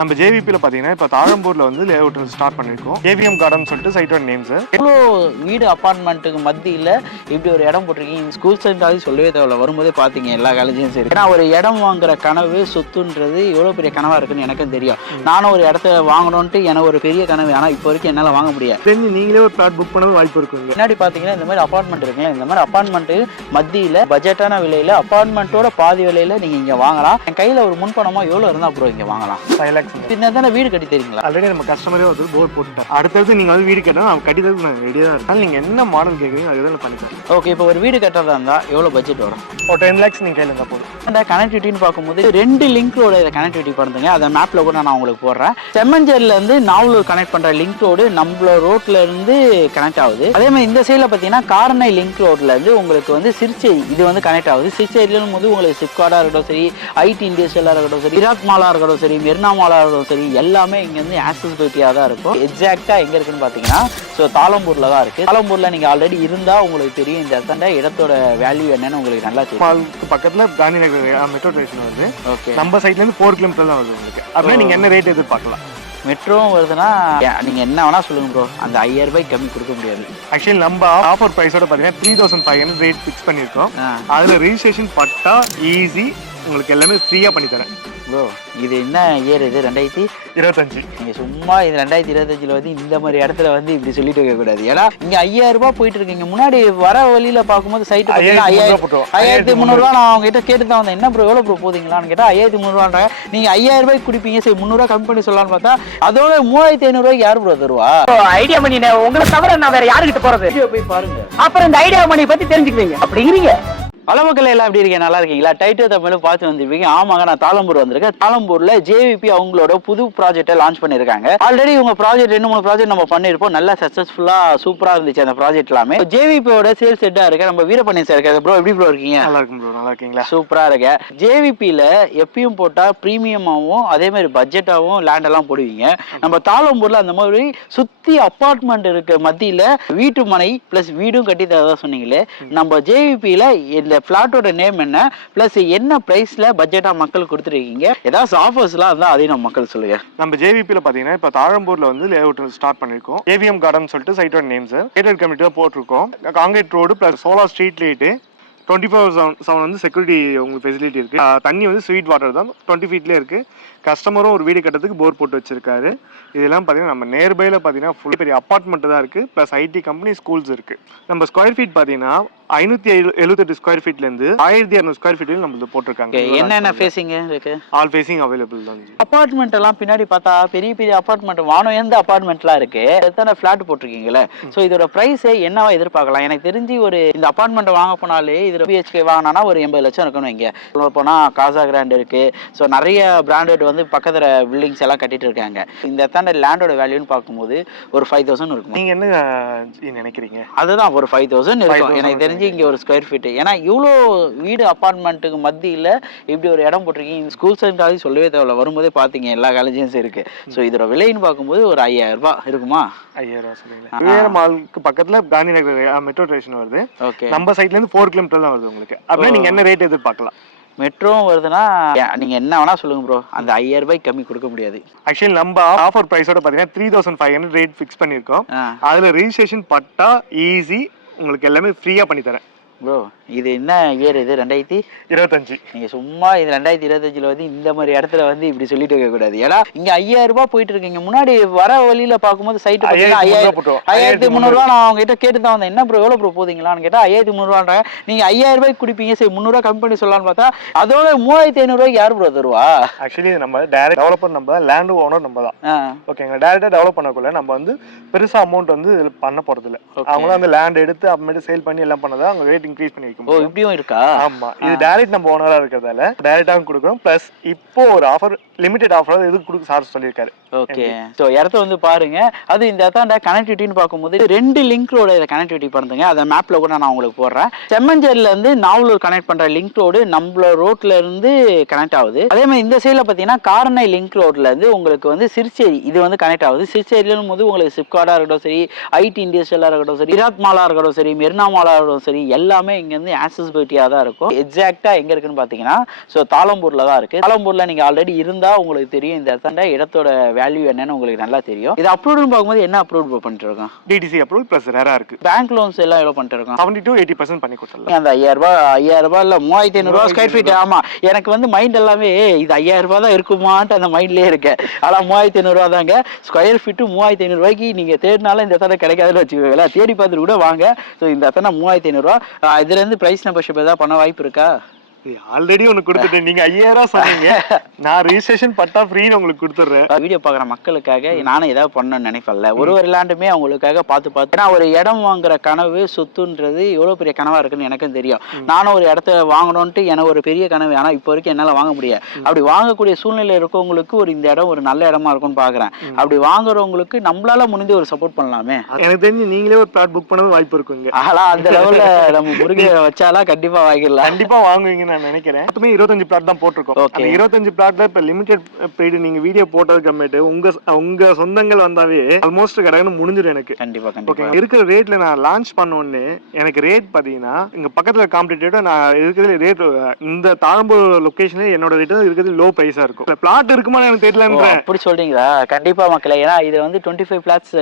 நம்ம ஜேவிபியில் பார்த்தீங்கன்னா இப்போ தாழம்பூரில் வந்து லேஅவுட் ஸ்டார்ட் பண்ணியிருக்கோம். ஏவிஎம் கார்டன் சொல்லிட்டு சைட்டோட நேம் சார். எவ்வளோ வீடு அப்பார்ட்மெண்ட்டுக்கு மத்தியில் இப்படி ஒரு இடம் போட்டிருக்கீங்க. ஸ்கூல் சென்றாலும் சொல்லவே தேவையில்ல, வரும்போதே பார்த்தீங்க எல்லா காலேஜும் சரி. ஏன்னா ஒரு இடம் வாங்குற கனவு சொத்துன்றது எவ்வளோ பெரிய கனவாக இருக்குன்னு எனக்கும் தெரியும். நானும் ஒரு இடத்த வாங்கணுன்ட்டு எனக்கு ஒரு பெரிய கனவு, ஆனால் இப்போ வரைக்கும் என்னால் வாங்க முடியாது. தெரிஞ்சு நீங்களே ஒரு பிளாட் புக் பண்ண வாய்ப்பு இருக்குங்க. முன்னாடி பார்த்தீங்கன்னா இந்த மாதிரி அப்பார்ட்மெண்ட் இருக்குல்ல, இந்த மாதிரி அப்பார்ட்மெண்ட்டு மத்தியில் பட்ஜெட்டான விலையில் அப்பார்ட்மெண்ட்டோட பாதி விலையில் நீங்கள் இங்கே வாங்கலாம். என் கையில் ஒரு முன்பணமாக எவ்வளோ இருந்தால் அப்புறம் இங்கே வாங்கலாம். 5 lakhs. பின்ன தானே வீடு கட்டி தெரியுங்களா? ஆல்ரெடி நம்ம கஸ்டமரே வந்து போர்ட் போட்டுட்டேன். அடுத்தது நீங்கள் வந்து வீடு கேட்டால் அவங்க கட்டி தரது நான் ரெடியாக தான் இருக்கேன். நீங்கள் என்ன மாடல் கேட்குறீங்க அதுதான் பண்ணித்தரேன். ஓகே, இப்போ ஒரு வீடு கட்டுறதா இருந்தால் எவ்வளோ பட்ஜெட் வரும்? ஒரு 10 lakhs நீங்கள் கையில் இருந்தால் போதும். அந்த கனெக்டிவிட்டின்னு பார்க்கும்போது 2 லிங்க் ரோடு இதை கனெக்டிவிட்டி பண்ணுங்க. அதை மேப்பில் கூட நான் உங்களுக்கு போடுறேன். செம்மஞ்சேரியிலேருந்து நாவலூர் கனெக்ட் பண்ணுற லிங்க் ரோடு நம்மளோட ரோட்ல இருந்து கனெக்ட் ஆகுது. அதே மாதிரி இந்த சைடில் பார்த்தீங்கன்னா காரணை லிங்க் ரோட்ல இருந்து உங்களுக்கு வந்து சிறுச்சேரி இது வந்து கனெக்ட் ஆகுது. சிறுச்சேரியிலும் போது உங்களுக்கு சிப்கார்டாக இருக்கட்டும் சரி, ஐடி இண்டஸ்ட்ரியலாக இருக்கட்டும் சரி, இராக் மாலாக இருக்கட்டும் சரி, மெரினா மாலாக இருக்கட்டும் சரி, எல்லாமே இங்கே வந்து ஆக்சசிபிலிட்டியாக தான் இருக்கும். எக்ஸாக்டாக எங்கே இருக்குன்னு பார்த்தீங்கன்னா தாழம்பூரில் தான் இருக்குது. தாழம்பூரில் நீங்கள் ஆல்ரெடி இருந்தால் உங்களுக்கு தெரியும் இந்த இடத்தோட வேல்யூ என்னன்னு உங்களுக்கு நல்லா தெரியும். பக்கத்தில் காந்தி நகர் மெட்ரோ ஸ்டேஷன் வருது. ஓகே, நம்ம சைட்லேருந்து 4 கிலோமீட்டர் தான் வருது உங்களுக்கு. அப்படின்னா நீங்கள் என்ன ரேட் எதிர்பார்க்கலாம்? மெட்ரோவும் வருதுன்னா நீங்கள் என்ன வேணால் சொல்லுங்க ப்ரோ, அந்த 5000 ரூபாய்க்கு கம்மி கொடுக்க முடியாது. ஆக்சுவலி நம்ம ஆஃபர் ப்ரைஸோட பார்த்தீங்கன்னா 3500 ரேட் ஃபிக்ஸ் பண்ணியிருக்கோம். அதில் ரிஜிஸ்ட்ரேஷன் பட்டா ஈஸி உங்களுக்கு எல்லாமே ஃப்ரீயாக பண்ணித்தரேன் ப்ரோ. இது என்ன இயர்? இது 2025. நீங்கள் சும்மா இது 2025 வந்து இந்த மாதிரி இடத்துல வந்து இப்படி சொல்லிட்டு இருக்கக்கூடாது. ஏன்னா இங்கே 5000 ரூபாய் போயிட்டு இருக்கீங்க. முன்னாடி வர வழியில் பார்க்கும்போது சைட்டு 5300 நான் அவங்க கிட்ட கேட்டு தான் வந்தேன். என்ன ப்ரோ எவ்வளோ ப்ரோ போதீங்களான்னு கேட்டால் 5300. நீங்கள் 5000 ரூபாய்க்கு குடிப்பீங்க, சரி 300 கம்மி பண்ணி சொல்லலாம்னு பார்த்தா அதோட 3500 ரூபாய்க்கு யார் ப்ரோ தருவா? ஐடியா மணி உங்களை தவிர நான் வேற யாருக்கிட்ட போறது? போய் பாருங்க, அப்புறம் இந்த ஐடியா மணி பத்தி தெரிஞ்சுக்குவீங்க அப்படிங்கிறீங்க. அளவுக்கள் எல்லாம் எப்படி இருக்கீங்க? நல்லா இருக்கீங்களா? டைட்டில் தமிழும் பார்த்து வந்துருப்பீங்க. ஆமாங்க, நான் தாழம்பூர் வந்திருக்கேன். தாழம்பூர்ல ஜேவிபி அவங்களோட புது ப்ராஜெக்டை லான்ச் பண்ணிருக்காங்க. ஆல்ரெடி உங்க ப்ராஜெக்ட் 2-3 ப்ராஜெக்ட் நம்ம பண்ணிருப்போம். நல்லா சக்சஸ்ஃபுல்லா சூப்பரா இருந்துச்சு அந்த ப்ராஜெக்ட் எல்லாமே. ஜேவிபியோட சேல்ஸ் ஹெட்டா இருக்க நம்ம வீரப்பண்ணி சார் இருக்காரு. ப்ரோ எப்படி ப்ரோ இருக்கீங்க? நல்லா இருக்கும் ப்ரோ. நல்லா இருக்கீங்களா? சூப்பரா இருக்க. ஜேவிபியில எப்பயும் போட்டா பிரீமியமாவும் அதே மாதிரி பட்ஜெட்டாவும் லேண்ட் எல்லாம் போடுவீங்க. நம்ம தாழம்பூர்ல அந்த மாதிரி சுத்தி அப்பார்ட்மெண்ட் இருக்க மத்தியில வீட்டு மனை பிளஸ் வீடும் கட்டி தரதா சொன்னீங்களே, நம்ம ஜேவிபியில இந்த பிளாட்டோட நேம் என்ன பிளஸ் என்ன பிரைஸ்ல பட்ஜெட்டா மக்களுக்கு கொடுத்துருக்கீங்க? ஏதாவது ஆஃபர்ஸ்லாம் இருந்தால் அதையும் நம்ம மக்கள் சொல்லுங்க. நம்ம ஜேவிபியில் பார்த்தீங்கன்னா இப்போ தாழம்பூர்ல வந்து லேஅவுட் ஸ்டார்ட் பண்ணியிருக்கோம். ஏவிஎம் கார்டன் சொல்லிட்டு சைட்டோட நேம் சார். கேட்டட் கமிட்டி தான் போட்டிருக்கோம். Concrete road plus solar street light 24/7 வந்து செக்யூரிட்டி உங்களுக்கு ஃபெசிலிட்டி இருக்கு. தண்ணி வந்து ஸ்வீட் வாட்டர் தான் 20 ஃபீட்லேயே இருக்கு. கஸ்டமரும் ஒரு வீடு கட்டுறதுக்கு போர் போட்டு வச்சிருக்காரு. இதெல்லாம் பார்த்தீங்கன்னா நம்ம நியர்பைல பார்த்தீங்கன்னா ஃபுல் பெரிய அப்பார்ட்மெண்ட் தான் இருக்கு. ப்ளஸ் ஐடி கம்பெனி ஸ்கூல்ஸ் இருக்கு. நம்ம ஸ்கொயர் ஃபீட் பார்த்தீங்கன்னா 578 ஸ்கொயர் ஃபீட்லேருந்து 1200 ஸ்கொயர் ஃபீட் நம்ம போட்டிருக்காங்க. என்னென்ன ஃபேசிங் இருக்கு? ஆல் ஃபேசிங் அவைலபிள் தான். அப்பார்ட்மெண்ட் எல்லாம் பின்னாடி பார்த்தா பெரிய பெரிய அப்பார்ட்மெண்ட் வானம் எந்த அப்பார்ட்மெண்ட்லாம் இருக்கு. எத்தனை ஃபிளாட் போட்டிருக்கீங்களே. ஸோ இதோட ப்ரைஸ் என்னவா எதிர்பார்க்கலாம்? எனக்கு தெரிஞ்சு ஒரு இந்த அப்பார்ட்மெண்ட் வாங்க போனாலே இது பிஹெச்கே வாங்கினா ஒரு 80 லட்சம் இருக்கணும். இங்கே போனால் காசா கிராண்ட் இருக்கு. ஸோ நிறைய பிராண்டட் வந்து பக்கத்துல பில்டிங்ஸ் எல்லாம் கட்டிட்டு இருக்காங்க. இந்த எத்தனை லேண்டோட வேல்யூன்னு பார்க்கும்போது ஒரு 5000 இருக்கும். நீங்க என்ன நினைக்கிறீங்க? அதுதான் ஒரு 5000 இருக்கும் எனக்கு தெரிஞ்சு இங்க ஒரு ஸ்கொயர் ஃபீட். ஏன்னா இவ்வளோ வீடு அப்பார்ட்மெண்ட்டுக்கு மத்தியில் இப்படி ஒரு இடம் போட்டிருக்கீங்க. ஸ்கூல் சென்றாலும் சொல்லவே தேவையில்ல, வரும்போதே பார்த்தீங்க எல்லா காலேஜும் இருக்கு. ஸோ இதோட விலைன்னு பார்க்கும்போது ஒரு 5000 ரூபாய் இருக்குமா? 5000 ரூபாய் சொல்லுங்க. வேற மாலுக்கு பக்கத்துல காந்தி நகர் மெட்ரோ ஸ்டேஷன் வருது. ஓகே, நம்ம சைட்ல இருந்து 4 கிலோமீட்டர் தான் வருது உங்களுக்கு. அப்படின்னா நீங்க என்ன ரேட் எதிர்பார்க்கலாம்? மெட்ரோவும் வருதுன்னா நீங்க என்ன வேணா சொல்லுங்க ப்ரோ, அந்த 5000 ரூபாய்க்கு கம்மி கொடுக்க முடியாது. ஆக்சுவலி நம்ம ஆஃபர் பிரைஸோட பாத்தீங்கன்னா 3500 ரேட் ஃபிக்ஸ் பண்ணிருக்கோம். அதுல ரிஜிஸ்ட்ரேஷன் பட்டா ஈஸி உங்களுக்கு எல்லாமே ஃப்ரீயா பண்ணி தரேன் ப்ரோ. இது என்ன இயர்? இது 2025. நீங்க சும்மா இது 2025 வந்து இந்த மாதிரி இடத்துல வந்து இப்படி சொல்லிட்டு இருக்க கூடாது. ஏன்னா இங்க 5000 ரூபாய் போயிட்டு இருக்கீங்க. முன்னாடி வர வழியில பார்க்கும்போது சைட்டு 5300 நான் அவங்க கிட்ட கேட்டு தான் வந்தேன். என்ன ப்ரோ எவ்வளவு ப்ரோ போதீங்களான்னு கேட்டா 5300. நீங்க 5000 ரூபாய்க்கு குடிப்பீங்க, சரி 300 கம்மி பண்ணி சொல்லலாம்னு பார்த்தா அதோட 3500 ரூபாய்க்கு யார் ப்ரோ தருவா? ஆக்சுவலி நம்ம டைரக்ட் டெவலப்பர், நம்ம லேண்ட் ஓனர் நம்ம தான். ஓகேங்க, டைரக்டா டெவலப் பண்ணக்குள்ள நம்ம வந்து பெருசா அமௌண்ட் வந்து பண்ண போறது இல்ல. அவங்களும் அந்த லேண்ட் எடுத்து அப்புறமேட்டு சேல் பண்ணி எல்லாம் பண்ணதா அவங்க ரேட் இன்க்ரீஸ் பண்ணி வைக்கும். ஓ, இப்படியும் இருக்கா? ஆமா, இது டைரக்ட் நம்ம ஓனரா இருக்கிறதால டைரக்டாவும் கொடுக்குறோம். பிளஸ் இப்போ ஒரு ஆஃபர், லிமிடெட் ஆஃபர் எதுக்கு கொடுக்க சார் சொல்லியிருக்காரு. ஓகே, ஸோ இடத்த வந்து பாருங்க. அது இந்த இடத்தாண்ட கனெக்டிவிட்டின்னு பார்க்கும்போது 2 லிங்க் ரோடு இதை கனெக்டிவிட்டி பண்ணுங்க. அதை மேப்ல கூட நான் உங்களுக்கு போடுறேன். செம்மஞ்சேரியில இருந்து நாவலூர் கனெக்ட் பண்ற லிங்க் ரோடு நம்மளோட ரோட்ல இருந்து கனெக்ட் ஆகுது. அதே மாதிரி இந்த சைட்ல பாத்தீங்கன்னா காரணை லிங்க் ரோட்ல இருந்து உங்களுக்கு வந்து சிறுச்சேரி இது வந்து கனெக்ட் ஆகுது. சிறுச்சேரியிலும் போது உங்களுக்கு சிப்கார்டா இருக்கட்டும் சரி, ஐடி இண்டஸ்ட்ரியலா இருக்கட்டும் சரி, இராக் மாலா இருக்கட்டும் சரி, மெரினா மாலா இருக்கட்டும் சரி, எல்லாமே எல்லாமே இங்கேருந்து ஆக்சசிபிலிட்டியாக தான் இருக்கும். எக்ஸாக்டாக எங்கே இருக்குன்னு பார்த்தீங்கன்னா ஸோ தாளம்பூரில் தான் இருக்குது. தாளம்பூரில் நீங்கள் ஆல்ரெடி இருந்தால் உங்களுக்கு தெரியும் இந்த இடத்தோட வேல்யூ என்னன்னு உங்களுக்கு நல்லா தெரியும். இது அப்ரூவ்னு பார்க்கும்போது என்ன அப்ரூவ் பண்ணிட்டு இருக்கோம்? டிடிசி அப்ரூவல் ப்ளஸ் ரேரா இருக்கு. பேங்க் லோன்ஸ் எல்லாம் எவ்வளோ பண்ணிட்டு இருக்கோம்? 70 to 80% பண்ணி கொடுத்துடலாம். அந்த 5000 ரூபாய் இல்லை 3500 ஸ்கொயர் ஃபீட். ஆமாம், எனக்கு வந்து மைண்ட் எல்லாமே இது 5000 ரூபாய் தான் இருக்குமான்ட்டு அந்த மைண்ட்லேயே இருக்கேன். ஆனால் 3500 தாங்க ஸ்கொயர் ஃபீட்டு. 3500 ரூபாய்க்கு நீங்கள் தேடினாலும் இந்த இடத்துல கிடைக்காதுன்னு வச்சுக்கோங்களா. தேடி பார்த்துட்டு கூட வாங்க. ஸோ இந்த இடத்துல 3500 ரூபா. இதுலேருந்து ப்ரைஸ் நம்பர்ஷிப் ஏதாவது பண்ண வாய்ப்பு இருக்கா? ஆல்ரெடி ஒன்னு கொடுத்துட்டேன். நீங்க 5000 சொன்னீங்க, நான் ரிஜிஸ்ட்ரேஷன் பட்டா ஃப்ரீன்னு உங்களுக்கு கொடுத்துட்றேன். வீடியோ பார்க்குற மக்களுக்காக நானும் ஏதாவது பண்ணணும்னு நினைப்பேன்ல. ஒரு லேண்டுமே அவங்களுக்காக பார்த்து ஏன்னா ஒரு இடம் வாங்குற கனவு சொத்துன்றது எவ்வளோ பெரிய கனவா இருக்குன்னு எனக்கும் தெரியும். நானும் ஒரு இடத்த வாங்கணும்ட்டு எனக்கு ஒரு பெரிய கனவு. ஆனால் இப்போ வரைக்கும் என்னால் வாங்க முடியாது. அப்படி வாங்கக்கூடிய சூழ்நிலை இருக்கவங்களுக்கு ஒரு இந்த இடம் ஒரு நல்ல இடமா இருக்கும்னு பார்க்குறேன். அப்படி வாங்குறவங்களுக்கு நம்மளால முடிஞ்ச ஒரு சப்போர்ட் பண்ணலாமே. எனக்கு தெரிஞ்சு நீங்களே ஒரு பிளாட் புக் பண்ணது வாய்ப்பு இருக்குங்க. ஆனால் அந்த லெவலில் நம்ம முருகன் வச்சாலாம் கண்டிப்பாக வாங்கிடலாம். கண்டிப்பாக வாங்குவீங்க நான் நினைக்கிறேன். மொத்தமே 25 பிளாட் தான் போட்டிருக்கோம். அந்த 25 பிளாட்ல இப்ப லிமிடெட் பெய்டு நீங்க வீடியோ போட்டதுக்கு அப்புறமேட்டு உங்க சொந்தங்கள் வந்தாவே ஆல்மோஸ்ட் கடகன்னு முடிஞ்சிடும் எனக்கு. கண்டிப்பா ஓகே. இருக்கிற ரேட்ல நான் லான்ச் பண்ணோன்னு எனக்கு ரேட் பாத்தீங்கன்னா இங்க பக்கத்துல காம்படிட்டிவா நான் இருக்கிறது ரேட் இந்த தாழம்பூர் லொகேஷன்ல என்னோட ரேட் இருக்கிறது லோ பிரைஸா இருக்கும். பிளாட் இருக்குமா எனக்கு தெரியலன்ற. அப்படி சொல்றீங்களா? கண்டிப்பா மக்களே. ஏன்னா இது வந்து 25 பிளாட்ஸ்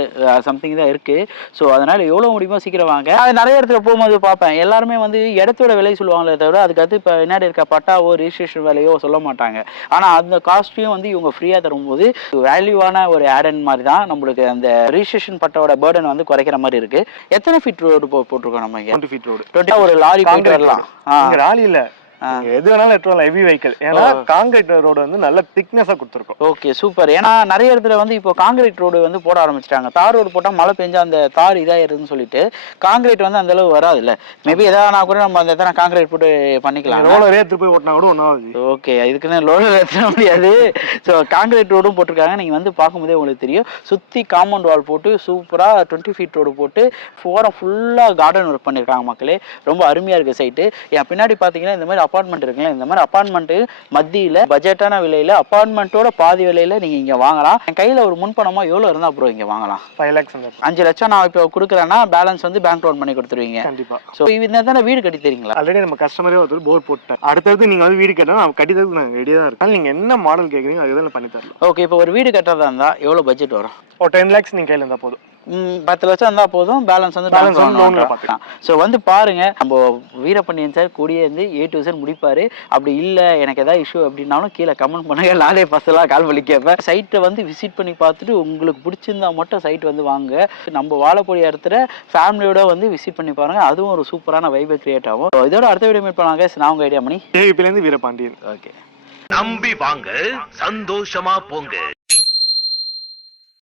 சம்திங் தான் இருக்கு. ஸோ அதனால எவ்வளவு முடியுமோ சீக்கிரம் வாங்க. அது நிறைய இடத்துல போகும்போது பார்ப்பேன் எல்லாருமே வந்து இடத்தோட விலை சொல்லுவாங்களே தவிர அதுக்கு அடுத்து இப்போ என்ன இருக்க பட்டாவோ ரிஜிஸ்ட்ரேஷன் வேலையோ சொல்ல மாட்டாங்க. ஆனால் அந்த காஸ்ட்டையும் வந்து இவங்க ஃப்ரீயாக தரும்போது வேல்யூவான ஒரு ஆடன் மாதிரி தான் நம்மளுக்கு அந்த ரிஜிஸ்ட்ரேஷன் பட்டாவோட பேர்டன் வந்து குறைக்கிற மாதிரி இருக்கு. எத்தனை ஃபீட் ரோடு போட்டிருக்கோம் நம்ம? 20 feet ரோடு. 20 ஒரு லாரி போயிட்டு வரலாம். லாரி இல்ல, எது வேணாலும் எடுத்துக்கலாம் ஹெவி வெஹிக்கிள். ஏன்னா காங்கிரீட் ரோடு வந்து நல்ல திக்னஸா கொடுத்துருக்கோம். Okay, super. ஏன்னா நிறைய இடத்துல வந்து இப்போ காங்கிரீட் ரோடு வந்து போட ஆரம்பிச்சிட்டாங்க. தார் ரோடு போட்டால் மழை பெஞ்சா அந்த தார் இதாயிருதுன்னு சொல்லிட்டு காங்கிரீட் வந்து அந்த அளவு வராது இல்லை. மேபி எதாவது கூட நம்ம அந்த இடத்துல காங்கிரீட் போட்டு பண்ணிக்கலாம். ரோலர் ஏற்று போய் ஓட்டினா கூட ஒன்றாவது. ஓகே, இதுக்குன்னு ரோலர் ஏற்ற முடியாது. ஸோ காங்கிரீட் ரோடும் போட்டிருக்காங்க. நீங்கள் வந்து பார்க்கும்போதே உங்களுக்கு தெரியும். சுற்றி காம்பவுண்ட் வால் போட்டு சூப்பராக 20 feet ரோடு போட்டு ஃபுல்லாக கார்டன் ஒர்க் பண்ணியிருக்காங்க மக்களே. ரொம்ப அருமையாக இருக்குது சைட்டு. என் பின்னாடி பார்த்தீங்கன்னா இந்த மாதிரி அப்பார்ட்மெண்ட் இருக்குல்ல, இந்த மாதிரி அப்பார்ட்மெண்ட் மத்தியில் பட்ஜெட்டான விலையில அப்பார்ட்மெண்ட்டோட பாதி விலையில நீங்க இங்க வாங்கலாம். என் கையில ஒரு முன்பணமா எவ்வளவு இருந்தா அப்புறம் இங்க வாங்கலாம்? 5 lakhs. 5 லட்சம் நான் இப்போ கொடுக்குறேன்னா பேலன்ஸ் வந்து பேங்க் லோன் பண்ணி கொடுத்துருவீங்க. கண்டிப்பா. ஸோ இந்த தானே வீடு கட்டி தரீங்களா? ஆல்ரெடி நம்ம கஸ்டமரே ஒரு போர் போட்டேன். அடுத்தது நீங்க வந்து வீடு கட்டணும், நான் கட்டி தரதுக்கு நான் ரெடியா தான் இருக்கேன். நீங்க என்ன மாடல் கேட்குறீங்க அதுதான் பண்ணி தரலாம். ஓகே, இப்போ ஒரு வீடு கட்டுறதா இருந்தா எவ்வளவு பட்ஜெட் வரும்? ஒரு 10 lakhs நீங்க கையில இருந்தா போதும். 10 லட்சம் இருந்தால் போதும். பேலன்ஸ் வந்து லோன்ல பார்க்கலாம். ஸோ வந்து பாருங்க, நம்ம வீரபாண்டியன் சார் கூடியே இருந்து A to Z முடிப்பாரு. அப்படி இல்லை எனக்கு ஏதாவது இஷ்யூ அப்படின்னாலும் கீழே கமெண்ட் பண்ணுங்க. நானே பர்சனலாக கால் பண்ணி கேட்பேன். சைட்டை வந்து விசிட் பண்ணி பார்த்துட்டு உங்களுக்கு பிடிச்சிருந்தா மட்டும் சைட் வந்து வாங்க. நம்ம வாழக்கூடிய இடத்துல ஃபேமிலியோட வந்து விசிட் பண்ணி பாருங்க. அதுவும் ஒரு சூப்பரான வைபை கிரியேட் ஆகும். இதோட அடுத்த வீடியோ மீட் பண்ணாங்க. நான் உங்க ஐடியா மணி, KVP ல இருந்து வீரபாண்டியன். ஓகே, நம்பி வாங்க, சந்தோஷமா போங்க.